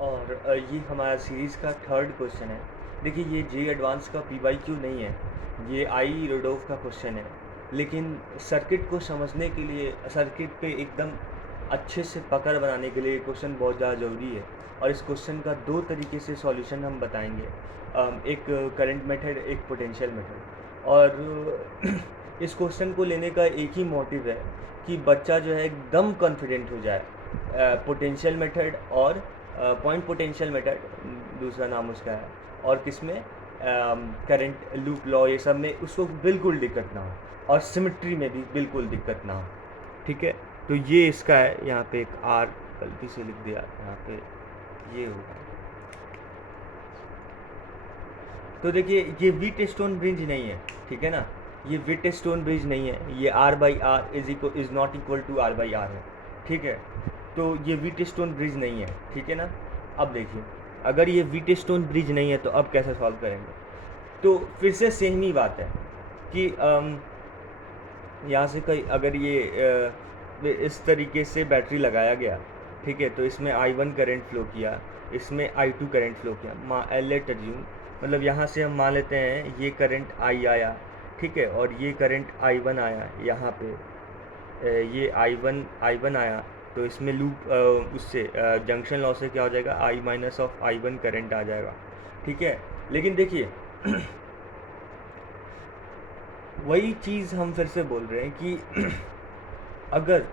और ये हमारा सीरीज़ का थर्ड क्वेश्चन है। देखिए ये जे एडवांस का पी वाई क्यू नहीं है, ये आई रोडोफ का क्वेश्चन है। लेकिन सर्किट को समझने के लिए, सर्किट पे एकदम अच्छे से पकड़ बनाने के लिए ये क्वेश्चन बहुत ज़्यादा ज़रूरी है। और इस क्वेश्चन का दो तरीके से सॉल्यूशन हम बताएंगे, एक करंट मेथड, एक पोटेंशियल मेथड। और इस क्वेश्चन को लेने का एक ही मोटिव है कि बच्चा जो है एकदम कॉन्फिडेंट हो जाए। पोटेंशियल मेथड और पॉइंट पोटेंशियल मेथड दूसरा नाम उसका है, और किसमें करंट लूप लॉ ये सब में उसको बिल्कुल दिक्कत ना हो, और सिमेट्री में भी बिल्कुल दिक्कत ना हो। ठीक है, तो ये इसका है। यहाँ पे एक आर गलती से लिख दिया, यहाँ पे ये होगा। तो देखिए ये वीट स्टोन ब्रिज नहीं है, ठीक है ना, ये वीट स्टोन ब्रिज नहीं है, ये R by R is not equal to R by R है। ठीक है, तो ये वीट स्टोन ब्रिज नहीं है, ठीक है ना। अब देखिए, अगर ये वीट स्टोन ब्रिज नहीं है तो अब कैसे सॉल्व करेंगे। तो फिर से सेम ही बात है कि यहाँ से कहीं अगर ये इस तरीके से बैटरी लगाया गया, ठीक है, तो इसमें I1 करंट फ्लो किया, इसमें I2 करंट फ्लो किया। लेट अज्यूम, मतलब यहाँ से हम मान लेते हैं ये करंट I आया, ठीक है, और ये करंट I1 आया यहाँ पे। ये I1 आया, तो इसमें लूप उससे जंक्शन लॉ से क्या हो जाएगा, I minus of I1 current आ जाएगा। ठीक है, लेकिन देखिए वही चीज़ हम फिर से बोल रहे हैं कि अगर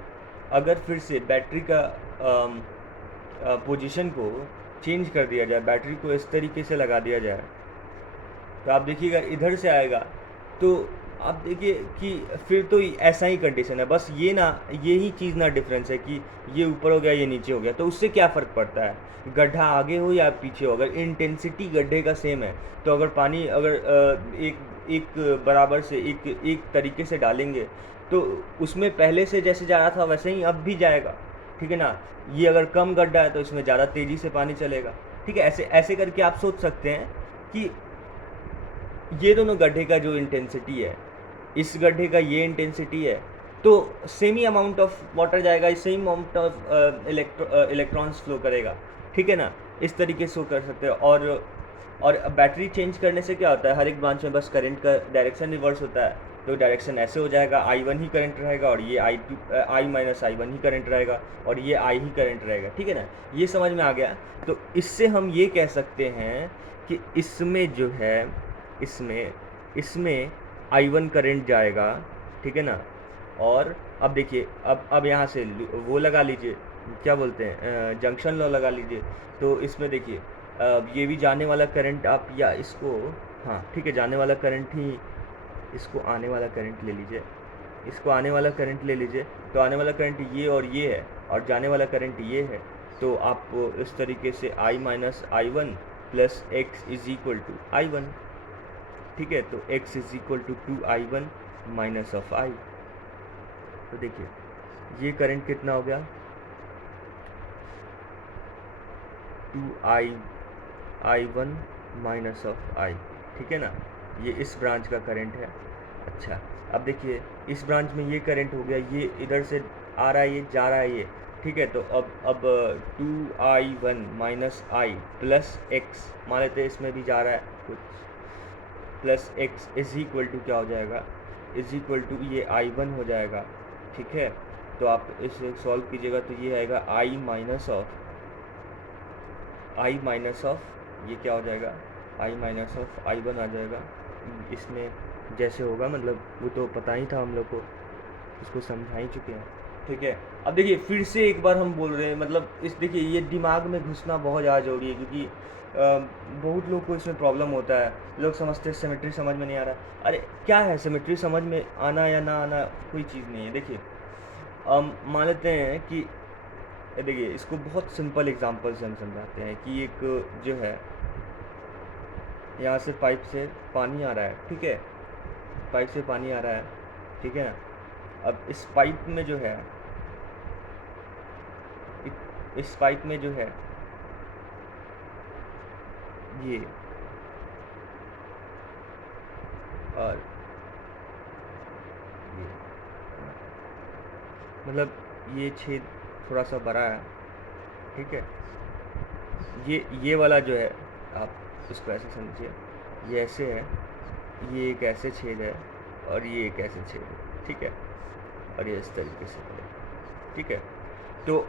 अगर फिर से बैटरी का पोजीशन को चेंज कर दिया जाए, बैटरी को इस तरीके से लगा दिया जाए, तो आप देखिएगा इधर से आएगा। तो आप देखिए कि फिर तो ऐसा ही कंडीशन है, बस ये ना, ये ही चीज़ ना डिफरेंस है कि ये ऊपर हो गया ये नीचे हो गया, तो उससे क्या फ़र्क पड़ता है, गड्ढा आगे हो या पीछे हो। अगर इंटेंसिटी गड्ढे का सेम है, तो अगर पानी अगर एक एक बराबर से एक एक तरीके से डालेंगे, तो उसमें पहले से जैसे जा रहा था वैसे ही अब भी जाएगा। ठीक है ना, ये अगर कम गड्ढा है तो इसमें ज़्यादा तेज़ी से पानी चलेगा। ठीक है, ऐसे ऐसे करके आप सोच सकते हैं कि ये दोनों गड्ढे का जो इंटेंसिटी है, इस गड्ढे का ये इंटेंसिटी है, तो सेम ही अमाउंट ऑफ वाटर जाएगा, same amount of electrons flow करेगा। ठीक है ना, इस तरीके से वो कर सकते हैं। और बैटरी चेंज करने से क्या होता है, हर एक ब्रांच में बस करंट का डायरेक्शन रिवर्स होता है। तो डायरेक्शन ऐसे हो जाएगा, I1 ही करंट रहेगा, और ये I minus I1 he current रहेगा, और ये I ही करंट रहेगा। ठीक है ना, ये समझ में आ गया। तो इससे हम ये कह सकते हैं कि इसमें जो है, इसमें इसमें I1 करंट जाएगा। ठीक है ना, और अब देखिए, अब यहाँ से वो लगा लीजिए, क्या बोलते हैं, जंक्शन लॉ लगा लीजिए। तो इसमें देखिए, ये भी जाने वाला करंट आप, या इसको, हाँ ठीक है, जाने वाला करंट ही, इसको आने वाला करंट ले लीजिए, इसको आने वाला करंट ले लीजिए। तो आने वाला करंट ये और ये है, और जाने वाला करंट ये है। तो आप इस तरीके से I minus I1 plus X is equal to I1। ठीक है, तो x is equal to 2I1 minus of I। तो देखिए ये करंट कितना हो गया, 2I1 माइनस ऑफ I। ठीक है ना, ये इस ब्रांच का करंट है। अच्छा, अब देखिए इस ब्रांच में ये करंट हो गया, ये इधर से आ रहा है, ये जा रहा है ये। ठीक है, तो अब 2I1 minus I plus x, मान लेते हैं इसमें भी जा रहा है कुछ, plus X is equal to क्या हो जाएगा, इज इक्वल टू ये I1 हो जाएगा। ठीक है, तो आप इसे सॉल्व कीजिएगा तो ये आएगा I माइनस ऑफ ये क्या हो जाएगा, I माइनस ऑफ I1 आ जाएगा। इसमें जैसे होगा, मतलब वो तो पता ही था हम लोग को, इसको समझा ही चुके हैं। ठीक है, अब देखिए फिर से एक बार हम बोल रहे हैं, मतलब इस देखिए ये दिमाग में घुसना बहुत ज़्यादा ज़रूरी है, क्योंकि बहुत लोग को इसमें प्रॉब्लम होता है। लोग समझते हैं सिमेट्री समझ में नहीं आ रहा। अरे क्या है सिमेट्री, समझ में आना या ना आना कोई चीज़ नहीं है। देखिए मान लेते हैं कि, देखिए इसको बहुत सिंपल एग्जांपल से हम समझाते हैं कि एक जो है, यहाँ से पाइप से पानी आ रहा है। ठीक है, पाइप से पानी आ रहा है, ठीक है ना। अब इस पाइप में जो है, इस पाइप में जो है ये, और ये, मतलब ये छेद थोड़ा सा बड़ा है। ठीक है, ये वाला जो है, आप इसको ऐसे समझिए, ये ऐसे है, ये एक ऐसे छेद है और ये एक ऐसे छेद है, ठीक है, और ये इस तरीके से है, ठीक है। तो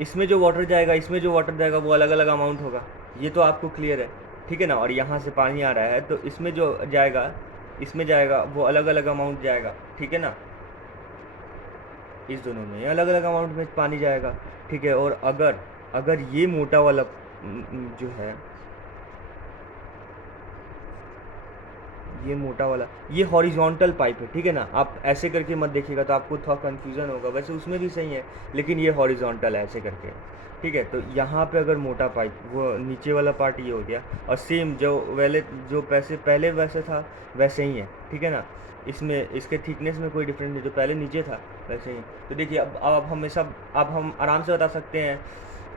इसमें जो वाटर जाएगा, इसमें जो वाटर जाएगा वो अलग अलग अमाउंट होगा, ये तो आपको क्लियर है, ठीक है ना। और यहाँ से पानी आ रहा है तो इसमें जो जाएगा, इसमें जाएगा वो अलग अलग अमाउंट जाएगा, ठीक है ना। इस दोनों में अलग अलग अमाउंट में पानी जाएगा, ठीक है। और अगर अगर ये मोटा वाला जो है, ये मोटा वाला, ये हॉरिजॉन्टल पाइप है, ठीक है ना। आप ऐसे करके मत देखिएगा तो आपको थोड़ा कन्फ्यूज़न होगा, वैसे उसमें भी सही है, लेकिन ये हॉरिजॉन्टल है ऐसे करके, ठीक है। तो यहाँ पे अगर मोटा पाइप, वो नीचे वाला पार्ट ये हो गया, और सेम जो पैसे पहले वैसे था वैसे ही है, ठीक है ना। इसमें इसके थिकनेस में कोई डिफरेंस नहीं, जो पहले नीचे था वैसे ही। तो देखिए अब हमेशा, अब हम आराम से बता सकते हैं,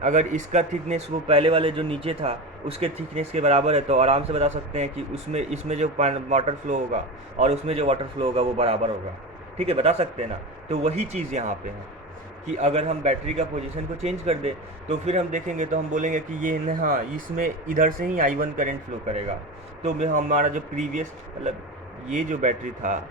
अगर इसका थिकनेस वो पहले वाले जो नीचे था उसके थिकनेस के बराबर है, तो आराम से बता सकते हैं कि उसमें इसमें जो वाटर फ्लो होगा और उसमें जो वाटर फ्लो होगा वो बराबर होगा, ठीक है, बता सकते हैं ना। तो वही चीज़ यहाँ पे है कि अगर हम बैटरी का पोजीशन को चेंज कर दे तो फिर हम देखेंगे तो हम बोलेंगे कि ये हाँ, इसमें इधर से ही I1 करंट फ्लो करेगा। तो हमारा जो प्रीवियस, मतलब ये जो बैटरी था,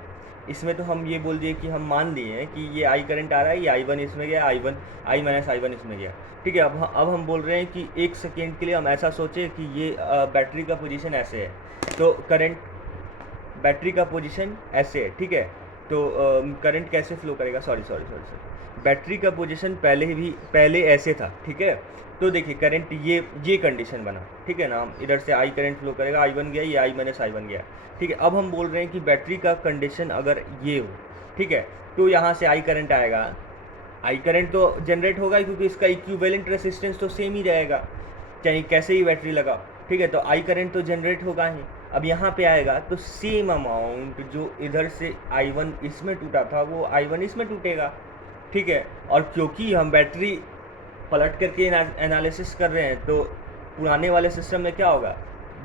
इसमें तो हम ये बोल दिए कि हम मान लिए हैं कि ये I करंट आ रहा है, ये I1 इसमें गया, I माइनस I1 इसमें गया, ठीक है। अब हम बोल रहे हैं कि एक सेकेंड के लिए हम ऐसा सोचें कि ये बैटरी का पोजीशन ऐसे है, तो करंट, बैटरी का पोजीशन ऐसे है, ठीक है। तो करंट कैसे फ्लो करेगा, सॉरी, बैटरी का पोजीशन पहले ऐसे था, ठीक है। तो देखिए करंट, ये कंडीशन बना, ठीक है ना। हम इधर से I करंट फ्लो करेगा, I1 गया, ये I माइनस I1 गया, ठीक है। अब हम बोल रहे हैं कि बैटरी का कंडीशन अगर ये हो, ठीक है, तो यहाँ से I करंट आएगा, I करंट तो जनरेट होगा ही, क्योंकि इसका इक्विवेलेंट रेसिस्टेंस तो सेम ही रहेगा, चाहे कैसे ही बैटरी लगा, ठीक है। तो I करंट तो जनरेट होगा ही। अब यहाँ पे आएगा तो सेम अमाउंट जो इधर से I1 इसमें टूटा था वो I1 इसमें टूटेगा, ठीक है। और क्योंकि हम बैटरी पलट करके एनालिसिस कर रहे हैं, तो पुराने वाले सिस्टम में क्या होगा,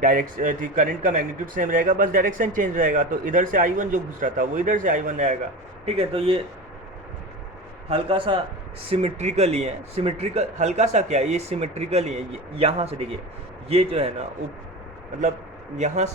डायरेक्ट करंट का मैग्नीट्यूड सेम रहेगा, बस डायरेक्शन चेंज रहेगा। तो इधर से I1 जो घुस रहा था वो इधर से I1 आएगा, ठीक है। तो ये हल्का सा सिमेट्रिकल ही है, सिमेट्रिकल हल्का सा क्या है, ये सिमेट्रिकल ही है। यहाँ से देखिए, ये जो है ना मतलब यहाँ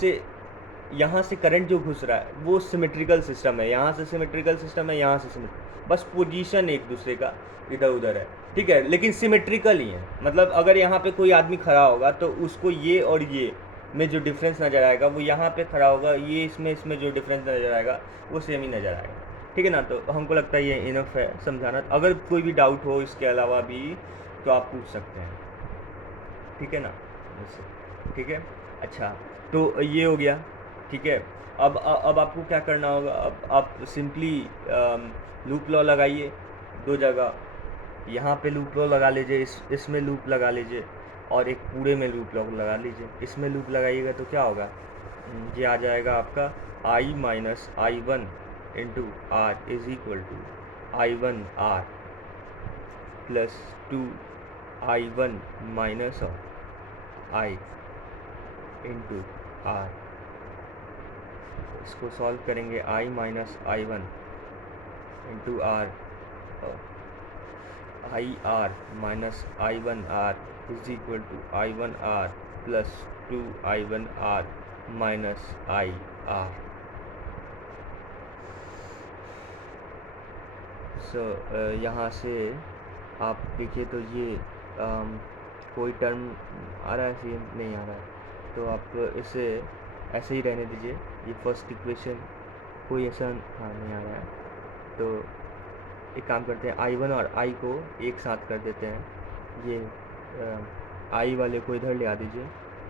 से करंट जो घुस रहा है वो सिमेट्रिकल सिस्टम है, यहाँ से सिमेट्रिकल सिस्टम है, यहाँ से सिमेट्रिकल, बस पोजीशन एक दूसरे का इधर उधर है, ठीक है, लेकिन सिमेट्रिकल ही है। मतलब अगर यहाँ पे कोई आदमी खड़ा होगा तो उसको ये और ये में जो डिफरेंस नज़र आएगा वो यहाँ पे खड़ा होगा, ये इसमें जो डिफरेंस नज़र आएगा वो सेम ही नज़र आएगा, ठीक है ना। तो हमको लगता है ये इनफ है समझाना। अगर कोई भी डाउट हो इसके अलावा भी तो आप पूछ सकते हैं, ठीक है ना, मुझसे, ठीक है। अच्छा, तो ये हो गया, ठीक है। अब आपको क्या करना होगा, अब आप सिंपली लूप लॉ लगाइए दो जगह, यहाँ पे लूप लॉ लगा लीजिए, इसमें लूप लगा लीजिए, और एक पूरे में लूप लॉ लगा लीजिए। इसमें लूप लगाइएगा तो क्या होगा, ये आ जाएगा आपका I minus I1 into R is equal to I1R plus 2I1 minus I into R। इसको सॉल्व करेंगे, I minus I1 into R, IR minus I1R is equal to I1R plus 2I1R minus IR। So यहाँ से आप देखिए तो ये कोई term आ रहा है, सेम नहीं आ रहा है, तो आप इसे ऐसे ही रहने दीजिए। ये फर्स्ट इक्वेशन कोई ऐसा हाँ नहीं आ रहा है, तो एक काम करते हैं, I1 और I को एक साथ कर देते हैं। ये I वाले को इधर ले आ दीजिए,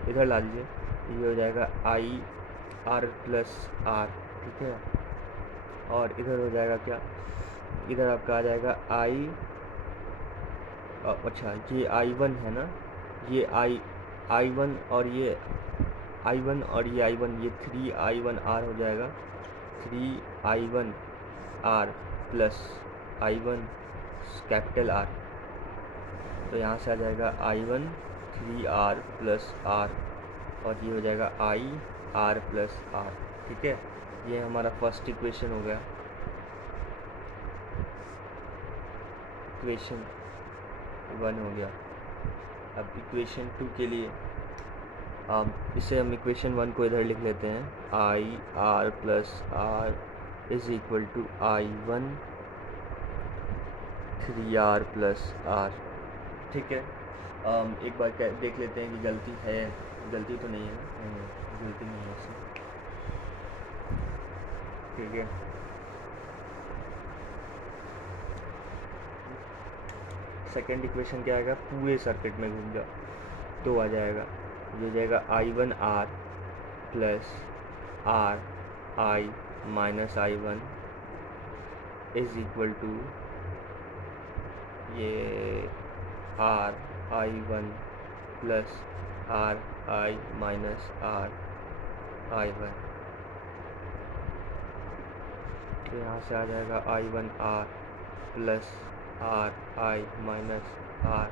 इधर ला दीजिए, ये हो जाएगा IR प्लस R, ठीक है। और इधर हो जाएगा क्या, इधर आपका आ जाएगा अच्छा ये I1 है ना, ये I1 और ये I1 और ये I1, ये 3I1R हो जाएगा, 3I1R plus I1 capital R। तो यहाँ से आ जाएगा I1 3R प्लस R, और ये हो जाएगा IR प्लस R, ठीक है। ये हमारा फर्स्ट इक्वेशन हो गया, इक्वेशन 1 हो गया। अब इक्वेशन 2 के लिए इसे हम इक्वेशन 1 को इधर लिख लेते हैं, I R plus R is equal to I one 3r plus R. ठीक है, एक बार देख लेते हैं कि गलती है, गलती तो नहीं है ना, गलती नहीं है इसमें। ठीक है, सेकेंड इक्वेशन क्या आएगा, पूरे सर्किट में घूम जाओ तो आ जाएगा, ये हो जाएगा I one R plus R I minus I one is equal to ये R I one plus R I minus R I one. तो यहाँ से आ जाएगा I one R plus R I minus R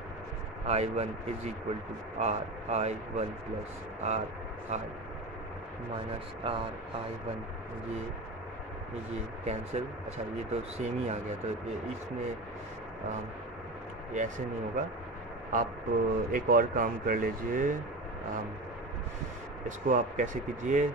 I one is equal to R I one plus R I minus R I one. ये cancel, अच्छा ये तो same ही आ गया, तो इसमें ये ऐसे नहीं होगा। आप एक और काम कर लीजिए, इसको आप कैसे कीजिए,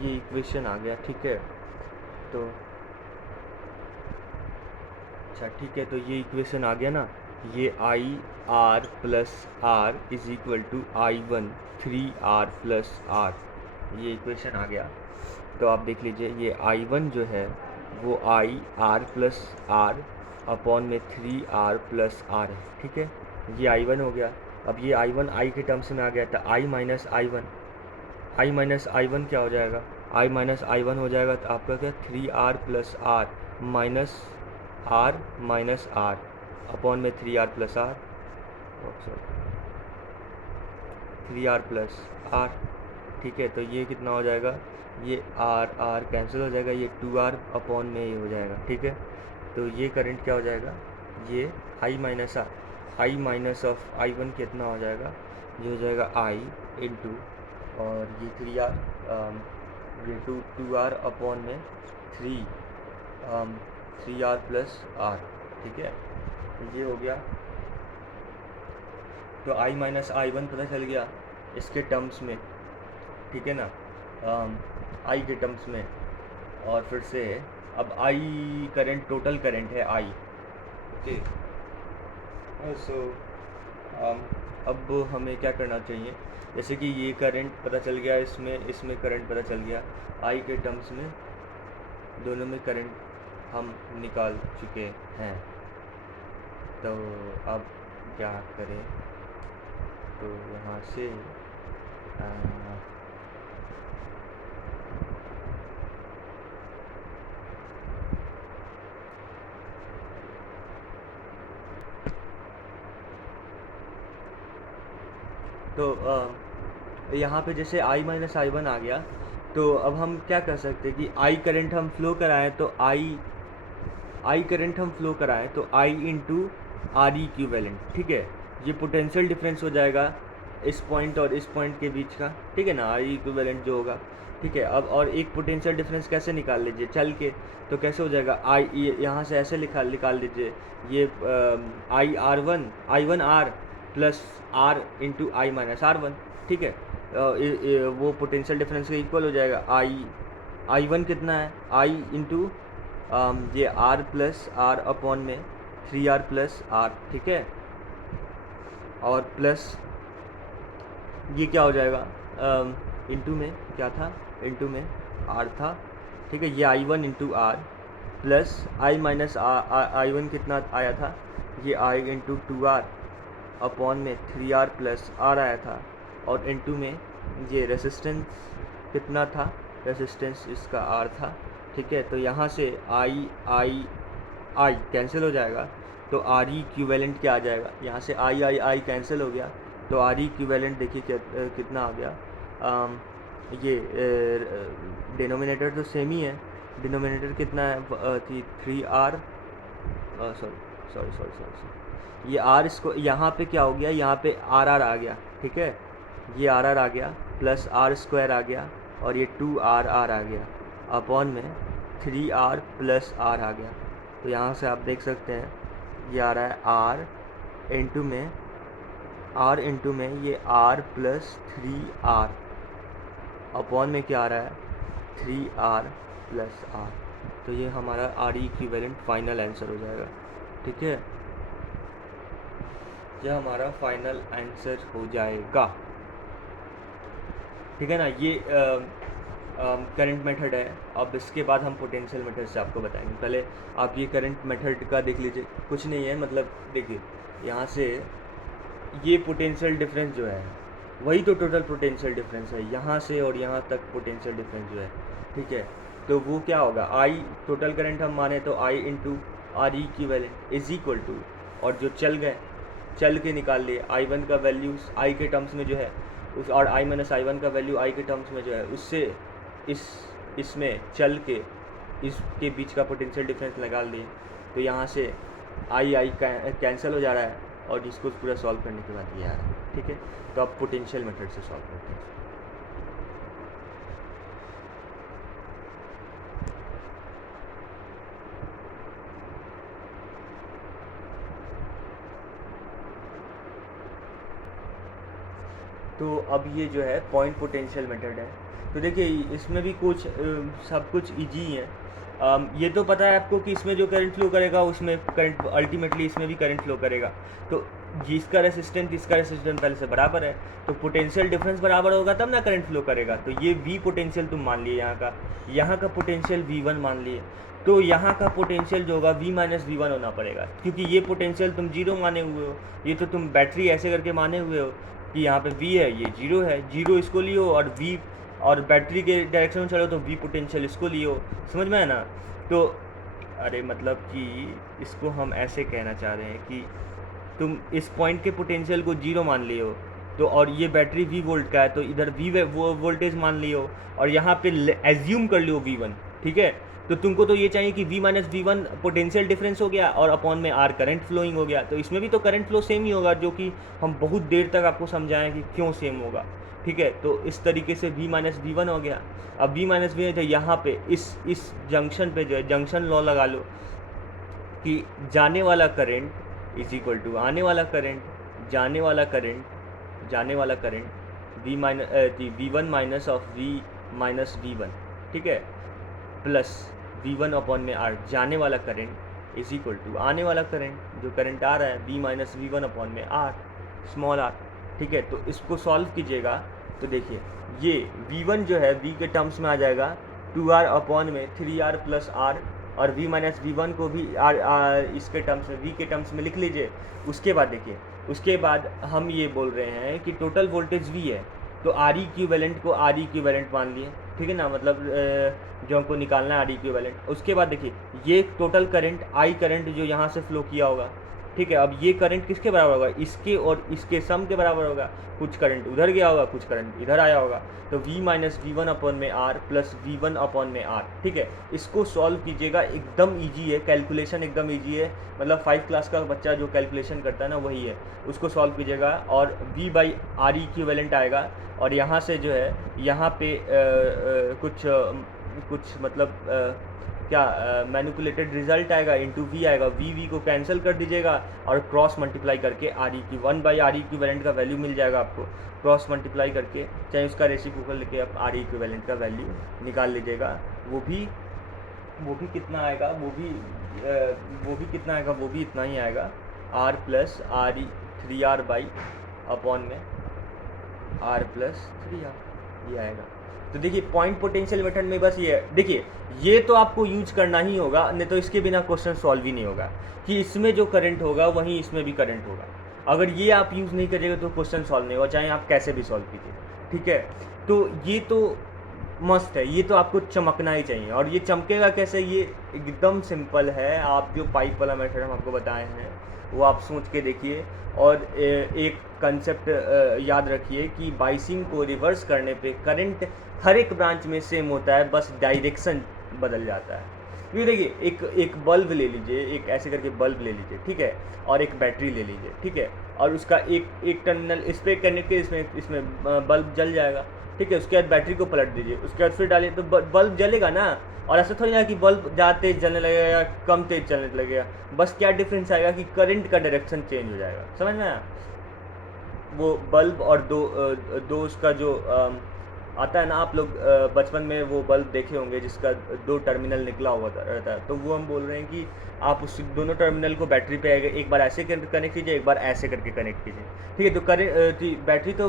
ये इक्वेशन आ गया। ठीक है, तो अच्छा ठीक है, तो ये इक्वेशन आ गया ना, ये I R plus R is equal to I one 3r plus R, ये इक्वेशन आ गया। तो आप देख लीजिए, ये आई वन जो है वो I R plus R upon में 3r प्लस आर है। ठीक है, ये आई वन हो गया। अब ये आई वन आई के टर्म्स में आ गया, तो I minus I one, I minus I one क्या हो जाएगा, आई माइनस आई वन हो जाएगा, तो आपका क्या 3r plus R minus R upon में 3r plus are, 3r plus R. ठीक है, तो ये कितना हो जाएगा, ये आर कैंसिल हो जाएगा, ये 2r अपॉन में ये हो जाएगा। ठीक है, तो ये करंट क्या हो जाएगा, ये I minus R, I minus of I one कितना हो जाएगा, ये हो जाएगा आई इंटू और ये 3r, ये 2r अपॉन में 3r प्लस आर। ठीक है, ये हो गया। तो आई माइनस आई वन पता चल गया इसके टर्म्स में, ठीक है ना, आई के टर्म्स में। और फिर से अब आई करंट, टोटल करंट है आई। ओके, सो अब हमें क्या करना चाहिए, जैसे कि ये करंट पता चल गया, इसमें करंट पता चल गया, आई के टर्म्स में दोनों में करंट हम निकाल चुके हैं। तो अब क्या करें, तो यहाँ से तो यहाँ पे जैसे आई माइनस आई वन आ गया, तो अब हम क्या कर सकते हैं कि आई करंट हम फ्लो कराएं, तो आई करंट हम फ्लो कराएं तो आई इंटू आर इक्विवेलेंट। ठीक है, ये पोटेंशियल डिफरेंस हो जाएगा इस पॉइंट और इस पॉइंट के बीच का। ठीक है ना, आर इक्विवेलेंट जो होगा। ठीक है, अब और एक पोटेंशियल डिफरेंस कैसे निकाल लीजिए चल के, तो कैसे हो जाएगा, आई यहाँ से ऐसे निकाल लीजिए, ये I R one, I one R plus R into I minus R one. ठीक है, वो पोटेंशियल डिफरेंस के इक्वल हो जाएगा। आई वन कितना है, आई इंटू ये आर प्लस आर अपॉन में 3r प्लस आर। ठीक है, और प्लस ये क्या हो जाएगा, इंटू में क्या था, इंटू में आर था। ठीक है, ये I one into R plus I minus I one कितना आया था, ये आई इंटू 2r अपॉन में 3r प्लस आर आया था, और इंटू में ये रेसिस्टेंस कितना था, रेसिस्टेंस इसका आर था। ठीक है, तो यहाँ से आई कैंसिल हो जाएगा, तो आर इक्विवेलेंट क्या आ जाएगा, यहाँ से आई कैंसिल हो गया, तो आर इक्विवेलेंट देखिए कितना आ गया, ये डिनोमिनेटर तो सेम ही है, डिनोमिनेटर कितना है थी 3r, सॉरी ये r, इसको यहाँ पे क्या हो गया, यहाँ पे आर आ गया। ठीक है, ये आर आर आ गया प्लस आर स्क्वायर आ गया और ये 2r r आ गया अपॉन में 3r प्लस r आ गया। तो यहाँ से आप देख सकते हैं ये आ रहा है r इंटू में ये r प्लस 3r अपॉन में क्या आ रहा है 3r प्लस r। तो ये हमारा आर इक्विवेलेंट फाइनल आंसर हो जाएगा। ठीक है, यह हमारा फाइनल आंसर हो जाएगा। ठीक है ना, ये करंट मेथड है। अब इसके बाद हम पोटेंशियल मेथड से आपको बताएंगे। पहले आप ये करंट मेथड का देख लीजिए, कुछ नहीं है, मतलब देखिए यहाँ से ये पोटेंशियल डिफरेंस जो है वही तो टोटल पोटेंशियल डिफरेंस है, यहाँ से और यहाँ तक पोटेंशियल डिफरेंस जो है। ठीक है, तो वो क्या होगा, आई टोटल करंट हम माने तो I into R equivalent is equal to, और जो चल के निकाल लिए I1 का वैल्यू आई के टर्म्स में जो है उस, और I माइनस I1 का वैल्यू आई के टर्म्स में जो है, उससे इसमें चल के इसके बीच का पोटेंशियल डिफरेंस निकाल दिए। तो यहाँ से आई कैंसिल हो जा रहा है और इसको पूरा सॉल्व करने के बाद ये आ रहा है। ठीक है, तो अब पोटेंशियल मेथड से सॉल्व करते हैं। तो अब ये जो है पॉइंट पोटेंशियल मेथड है। तो देखिए इसमें भी कुछ सब कुछ इजी है। ये तो पता है आपको कि इसमें जो करंट फ्लो करेगा उसमें करंट अल्टीमेटली इसमें भी करंट फ्लो करेगा। तो जिसका रेसिस्टेंस इसका रेसिस्टेंस पहले से बराबर है, तो पोटेंशियल डिफरेंस बराबर होगा तब ना करंट फ्लो करेगा। तो ये V पोटेंशियल तुम मान लिए, यहाँ का पोटेंशियल V1 मान लिए, तो यहाँ का पोटेंशियल जो होगा V माइनस V1 होना पड़ेगा, क्योंकि ये पोटेंशियल तुम 0 माने हुए हो। ये तो तुम बैटरी ऐसे करके माने हुए हो कि यहाँ पे V है, ये 0 है, 0 इसको लियो और V और बैटरी के डायरेक्शन में चलो तो V पोटेंशियल इसको लियो। समझ में है ना? तो अरे मतलब कि इसको हम ऐसे कहना चाह रहे हैं कि तुम इस पॉइंट के पोटेंशियल को 0 मान लियो, तो और ये बैटरी V वोल्ट का है तो इधर V वो वोल्टेज मान लियो और यहाँ पे एज्यूम कर लियो V1। ठीक है, तो तुमको तो ये चाहिए कि V minus V1 potential difference हो गया और अपॉन में R करंट फ्लोइंग हो गया। तो इसमें भी तो करंट फ्लो सेम ही होगा, जो कि हम बहुत देर तक आपको समझाएं कि क्यों सेम होगा। ठीक है, तो इस तरीके से V माइनस V1 हो गया। अब V माइनस V1 तो यहाँ पे इस जंक्शन पे जो है जंक्शन लॉ लगा लो कि जाने वाला करंट इज इक्वल टू आने वाला करंट, जाने वाला current V1 minus of V minus V1। ठीक है, प्लस V1 अपॉन में R, जाने वाला करंट इज इक्वल टू आने वाला करंट, जो करंट आ रहा है V माइनस V1 अपॉन में R स्मॉल r। ठीक है, तो इसको सॉल्व कीजिएगा तो देखिए ये V1 जो है V के टर्म्स में आ जाएगा 2R अपॉन में 3R प्लस R, और V माइनस V1 को भी इसके टर्म्स में V के टर्म्स में लिख लीजिए। उसके बाद देखिए, उसके बाद हम ये बोल रहे हैं कि टोटल वोल्टेज V है, तो R इक्विवेलेंट को R इक्विवेलेंट मान लिए। ठीक है ना, मतलब जो हमको निकालना है R इक्विवेलेंट। उसके बाद देखिए ये टोटल करंट I करंट जो यहाँ से फ्लो किया होगा। ठीक है, अब ये करंट किसके बराबर होगा, इसके और इसके सम के बराबर होगा। कुछ करंट उधर गया होगा, कुछ करंट इधर आया होगा, तो V माइनस V1 अपॉन में R प्लस V1 अपॉन में R। ठीक है, इसको सॉल्व कीजिएगा, एकदम इजी है, कैलकुलेशन एकदम इजी है, मतलब 5 क्लास का बच्चा जो कैलकुलेशन करता है ना वही है। उसको सॉल्व कीजिएगा और V बाई R इक्विवेलेंट आएगा, और यहाँ से जो है यहाँ पे कुछ मतलब क्या मैनिपुलेटेड रिजल्ट आएगा, इंटू V आएगा। V को कैंसिल कर दीजिएगा और क्रॉस मल्टीप्लाई करके R1 बाई R इक्विवेलेंट का वैल्यू मिल जाएगा आपको। क्रॉस मल्टीप्लाई करके चाहे उसका रेसिप्रोकल लेके आप R इक्विवेलेंट का वैल्यू निकाल लीजिएगा। वो भी कितना आएगा, वो भी इतना ही आएगा, R plus R 3R by upon में R प्लस 3R, ये आएगा। तो देखिए पॉइंट पोटेंशियल मेथड में बस ये है, देखिए ये तो आपको यूज करना ही होगा, नहीं तो इसके बिना क्वेश्चन सॉल्व ही नहीं होगा कि इसमें जो करंट होगा वहीं इसमें भी करंट होगा। अगर ये आप यूज़ नहीं करिएगा तो क्वेश्चन सॉल्व नहीं होगा, चाहे आप कैसे भी सॉल्व कीजिए। ठीक है, तो ये तो मस्त है, ये तो आपको चमकना ही चाहिए। और ये चमकेगा कैसे, ये एकदम सिंपल है। आप जो पाइप वाला मेथड हम आपको बताए हैं वो आप सोच के देखिए, और एक कंसेप्ट याद रखिए कि बाइसिंग को रिवर्स करने पे करंट हर एक ब्रांच में सेम होता है, बस डायरेक्शन बदल जाता है। क्योंकि देखिए एक एक बल्ब ले लीजिए, एक ऐसे करके बल्ब ले लीजिए, ठीक है, और एक बैटरी ले लीजिए, ठीक है, और उसका एक टर्मिनल इस पर कनेक्ट के इसमें इसमें बल्ब जल जाएगा, ठीक है। उसके बाद बैटरी को पलट दीजिए, उसके बाद फिर डालिए तो बल्ब जलेगा ना। और ऐसा थोड़ी ना कि बल्ब ज़्यादा तेज़ जलने लगेगा या कम तेज़ चलने लगेगा, बस क्या डिफरेंस आएगा कि करंट का डायरेक्शन चेंज हो जाएगा, समझ में आया। वो बल्ब और दो उसका जो आता है ना, आप लोग बचपन में वो बल्ब देखे होंगे जिसका दो टर्मिनल निकला हुआ रहता है, तो वो हम बोल रहे हैं कि आप उस दोनों टर्मिनल को बैटरी पे आएगा, एक बार ऐसे कनेक्ट कीजिए, एक बार ऐसे करके कनेक्ट कीजिए, ठीक है। तो बैटरी तो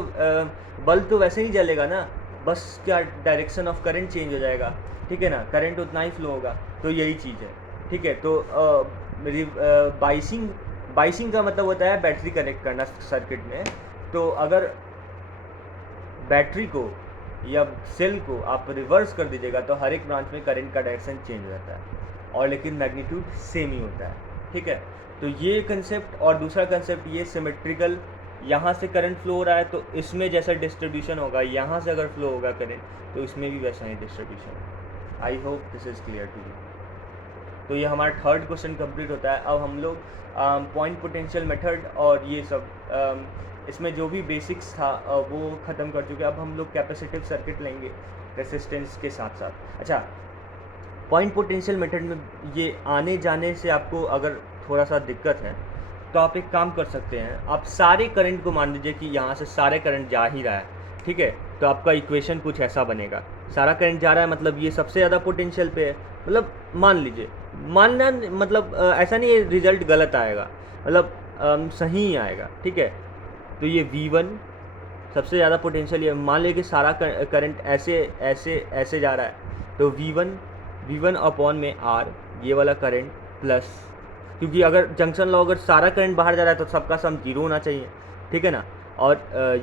बल्ब तो वैसे ही जलेगा ना, बस क्या डायरेक्शन ऑफ करंट चेंज हो जाएगा, ठीक है ना, करंट उतना ही फ्लो होगा। तो यही चीज़ है, ठीक है। तो बाइसिंग का मतलब होता है बैटरी कनेक्ट करना सर्किट में। तो अगर बैटरी को या सेल को आप रिवर्स कर दीजिएगा तो हर एक ब्रांच में करंट का डायरेक्शन चेंज हो जाता है, और लेकिन मैग्नीट्यूड सेम ही होता है, ठीक है। तो ये कंसेप्ट, और दूसरा कंसेप्ट ये सिमेट्रिकल, यहाँ से करंट फ्लो हो रहा है तो इसमें जैसा डिस्ट्रीब्यूशन होगा, यहाँ से अगर फ्लो होगा करंट तो इसमें भी वैसा ही डिस्ट्रीब्यूशन होगा। I hope this is clear to you. तो ये हमारा थर्ड क्वेश्चन कंप्लीट होता है। अब हम लोग पॉइंट पोटेंशियल मेथड और ये सब इसमें जो भी बेसिक्स था वो ख़त्म कर चुके हैं। अब हम लोग कैपेसिटिव सर्किट लेंगे रेसिस्टेंस के साथ साथ। अच्छा, पॉइंट पोटेंशियल मेथड में ये आने जाने से आपको अगर थोड़ा सा दिक्कत है तो आप एक काम कर सकते हैं, आप सारे करंट को मान लीजिए कि यहाँ से सारे करंट जा ही रहा है, ठीक है। तो आपका इक्वेशन कुछ ऐसा बनेगा, सारा करंट जा रहा है मतलब ये सबसे ज़्यादा पोटेंशियल पे है, मतलब मान लीजिए, मानना मतलब ऐसा नहीं है रिजल्ट गलत आएगा, मतलब सही ही आएगा, ठीक है। तो ये V1 सबसे ज़्यादा पोटेंशियल, ये मान लीजिए कि सारा करंट ऐसे ऐसे ऐसे जा रहा है, तो V1 अपॉन में R, ये वाला करंट प्लस, क्योंकि अगर जंक्शन लॉ अगर सारा करंट बाहर जा रहा है तो सबका सम 0 होना चाहिए, ठीक है ना। और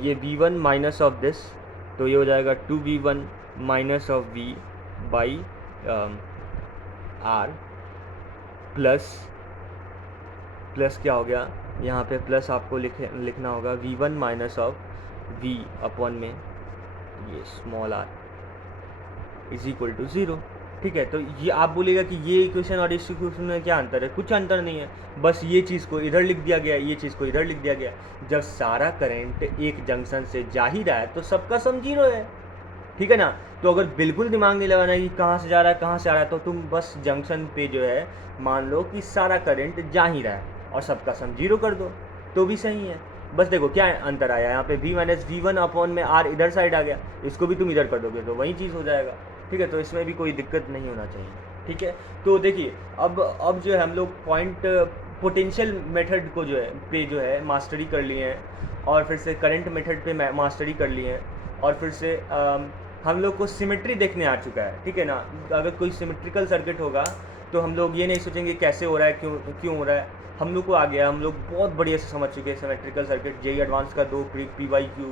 ये V1 माइनस ऑफ दिस, तो ये हो जाएगा 2V1 minus of V by R plus क्या हो गया यहाँ पे, प्लस आपको लिखना होगा V1 minus of V upon में ये small r is equal to 0, ठीक है। तो ये आप बोलेगा कि ये इक्वेशन और इस इक्वेशन में क्या अंतर है, कुछ अंतर नहीं है, बस ये चीज़ को इधर लिख दिया गया, ये चीज़ को इधर लिख दिया गया। जब सारा करंट एक जंक्शन से जा ही रहा है तो सबका सम 0 है, ठीक है ना। तो अगर बिल्कुल दिमाग नहीं लगाना कि कहाँ से जा रहा है कहाँ से आ रहा है, तो तुम बस जंक्शन पे जो है मान लो कि सारा करंट जा ही रहा है और सबका सम 0 कर दो तो भी सही है। बस देखो क्या अंतर आया, यहाँ पे V माइनस V1 अपॉन में R इधर साइड आ गया, इसको भी तुम इधर कर दोगे तो वही चीज़ हो जाएगा, ठीक है। तो इसमें भी कोई दिक्कत नहीं होना चाहिए, ठीक है। तो देखिए अब जो है हम लोग पॉइंट पोटेंशियल मेथड को जो है मास्टरी कर लिए हैं, और फिर से करंट मेथड पे मास्टरी कर लिए हैं, और फिर से हम लोग को सिमेट्री देखने आ चुका है, ठीक है ना। अगर कोई सिमेट्रिकल सर्किट होगा तो हम लोग ये नहीं सोचेंगे कैसे हो रहा है, क्यों हो रहा है, हम लोग को आ गया, हम लोग बहुत बढ़िया से समझ चुके हैं सिमेट्रिकल सर्किट। जेईई एडवांस का 2 PYQ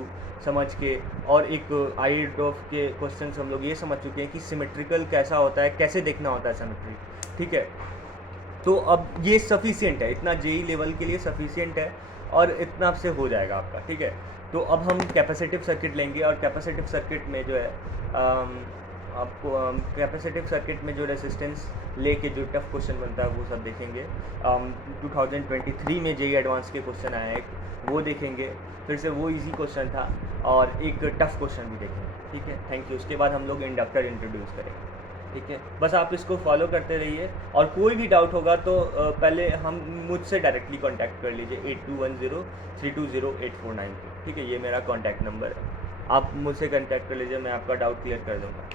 समझ के, और एक IDOF के क्वेश्चन हम लोग ये समझ चुके हैं कि सिमेट्रिकल कैसा होता है, कैसे देखना होता है सिमेट्री, ठीक है। तो अब ये सफिशिएंट है, इतना जेईई लेवल के लिए सफिशिएंट है, और इतना से हो जाएगा आपका, ठीक है। तो अब हम कैपेसिटिव सर्किट लेंगे, और कैपेसिटिव सर्किट में जो है आपको कैपेसिटिव सर्किट में जो रेसिस्टेंस लेके जो टफ क्वेश्चन बनता है वो सब देखेंगे। 2023 में जेईई एडवांस के क्वेश्चन आया है, वो देखेंगे, फिर से वो इजी क्वेश्चन था, और एक टफ क्वेश्चन भी देखेंगे, ठीक है। Thank you. उसके बाद हम लोग इंडक्टर इंट्रोड्यूस करेंगे, ठीक है। बस आप इसको फॉलो करते रहिए, और कोई भी डाउट होगा तो पहले हम मुझसे डायरेक्टली कांटेक्ट कर लीजिए 8210320849, ठीक है। ये मेरा कांटेक्ट नंबर है, आप मुझसे कांटेक्ट कर लीजिए, मैं आपका डाउट क्लियर कर दूँगा।